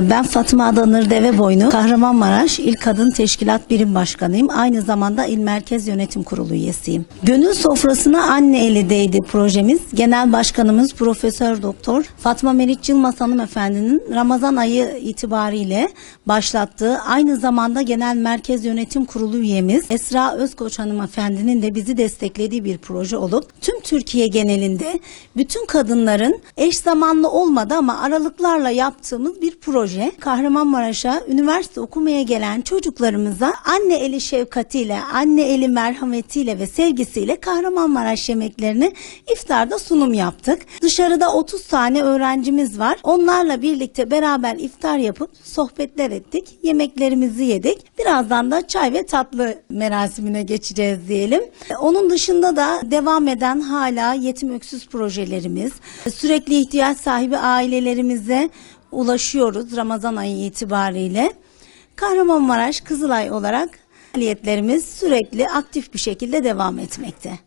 Ben Fatma Adanır Deveboynu, Kahramanmaraş İl Kadın Teşkilat Birim Başkanıyım. Aynı zamanda İl Merkez Yönetim Kurulu üyesiyim. Gönül sofrasına anne eli değdi projemiz. Genel Başkanımız Profesör Doktor Fatma Meriç Yılmaz Hanımefendinin Ramazan ayı itibariyle başlattığı aynı zamanda Genel Merkez Yönetim Kurulu üyemiz Esra Özkoç Hanımefendinin de bizi desteklediği bir proje olup tüm Türkiye genelinde bütün kadınların eş zamanlı olmadı ama aralıklarla yaptığımız bir proje. Kahramanmaraş'a üniversite okumaya gelen çocuklarımıza anne eli şefkatiyle, anne eli merhametiyle ve sevgisiyle Kahramanmaraş yemeklerini iftarda sunum yaptık. Dışarıda 30 tane öğrencimiz var. Onlarla birlikte beraber iftar yapıp sohbetler ettik. Yemeklerimizi yedik. Birazdan da çay ve tatlı merasimine geçeceğiz diyelim. Onun dışında da devam eden hala yetim öksüz projelerimiz, sürekli ihtiyaç sahibi ailelerimize ulaşıyoruz Ramazan ayı itibariyle. Kahramanmaraş Kızılay olarak faaliyetlerimiz sürekli aktif bir şekilde devam etmekte.